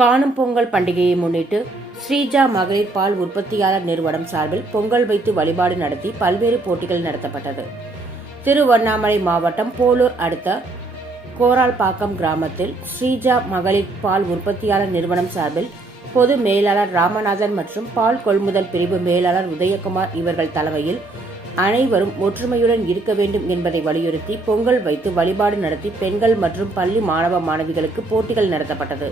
காணும் பொங்கல் பண்டிகையை முன்னிட்டு ஸ்ரீஜா மகளிர் பால் உற்பத்தியாளர் நிறுவனம் சார்பில் பொங்கல் வைத்து வழிபாடு நடத்தி பல்வேறு போட்டிகள் நடத்தப்பட்டது. திருவண்ணாமலை மாவட்டம் போலூர் அடுத்த கோரால்பாக்கம் கிராமத்தில் ஸ்ரீஜா மகளிர் பால் உற்பத்தியாளர் நிறுவனம் சார்பில் பொது மேலாளர் ராமநாதன் மற்றும் பால் கொள்முதல் பிரிவு மேலாளர் உதயகுமார் இவர்கள் தலைமையில் அனைவரும் ஒற்றுமையுடன் இருக்க வேண்டும் என்பதை வலியுறுத்தி பொங்கல் வைத்து வழிபாடு நடத்தி பெண்கள் மற்றும் பள்ளி மாணவ மாணவிகளுக்கு போட்டிகள் நடத்தப்பட்டது.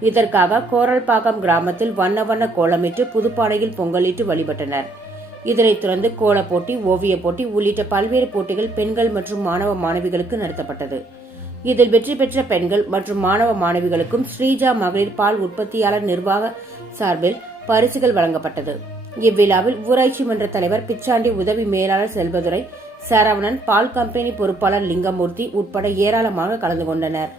இதற்காக கோரல்பாக்கம் கிராமத்தில் வண்ண வண்ண கோலமிட்டு புதுப்பானையில் பொங்கலிட்டு வழிபட்டனர். இதனைத் தொடர்ந்து கோலப் போட்டி ஓவியப் போட்டி உள்ளிட்ட பல்வேறு போட்டிகள் பெண்கள் மற்றும் மாணவ மாணவிகளுக்கு நடத்தப்பட்டது. இதில் வெற்றி பெற்ற பெண்கள் மற்றும் மாணவ மாணவிகளுக்கும் ஸ்ரீஜா மகளிர் பால் உற்பத்தியாளர் நிர்வாக சார்பில் பரிசுகள் வழங்கப்பட்டது. இவ்விழாவில் ஊராட்சி மன்ற தலைவர் பிச்சாண்டி உதவி மேலாளர் செல்வதுரை சரவணன் பால் கம்பெனி பொறுப்பாளர் லிங்கமூர்த்தி உட்பட ஏராளமாக கலந்து கொண்டனர்.